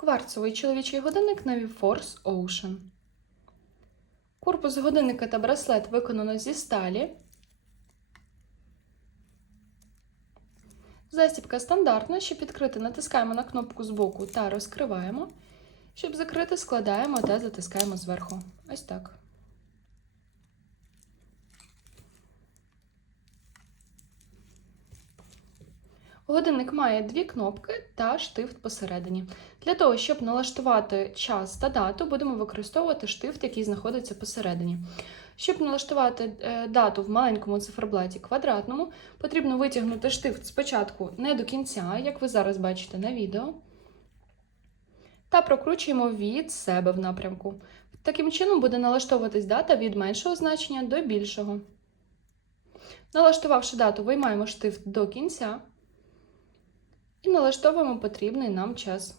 Кварцевий чоловічий годинник Naviforce Ocean. Корпус годинника та браслет виконано зі сталі. Застібка стандартна. Щоб відкрити, натискаємо на кнопку збоку та розкриваємо. Щоб закрити, складаємо та затискаємо зверху. Ось так. Годинник має дві кнопки та штифт посередині. Для того, щоб налаштувати час та дату, будемо використовувати штифт, який знаходиться посередині. Щоб налаштувати е, дату в маленькому циферблаті квадратному, потрібно витягнути штифт спочатку не до кінця, як ви зараз бачите на відео, та прокручуємо від себе в напрямку. Таким чином буде налаштовуватись дата від меншого значення до більшого. Налаштувавши дату, виймаємо штифт до кінця і налаштовуємо потрібний нам час.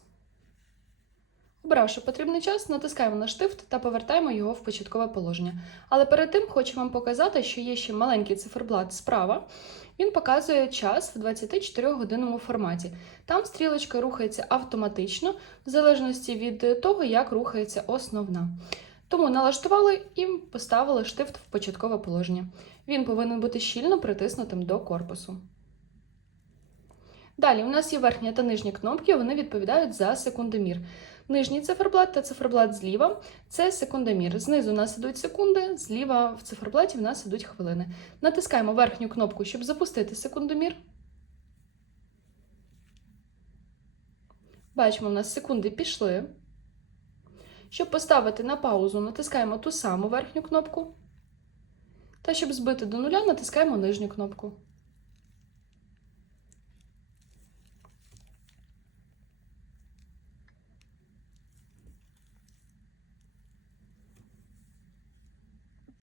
Обравши потрібний час, натискаємо на штифт та повертаємо його в початкове положення. Але перед тим хочу вам показати, що є ще маленький циферблат справа. Він показує час в 24-годинному форматі. Там стрілочка рухається автоматично, в залежності від того, як рухається основна. Тому налаштували і поставили штифт в початкове положення. Він повинен бути щільно притиснутим до корпусу. Далі у нас є верхня та нижня кнопки, вони відповідають за секундомір. Нижній циферблат та циферблат зліва це секундомір. Знизу у нас ідуть секунди, зліва в циферблаті в нас ідуть хвилини. Натискаємо верхню кнопку, щоб запустити секундомір. Бачимо, у нас секунди пішли. Щоб поставити на паузу, натискаємо ту саму верхню кнопку. Та щоб збити до нуля, натискаємо нижню кнопку.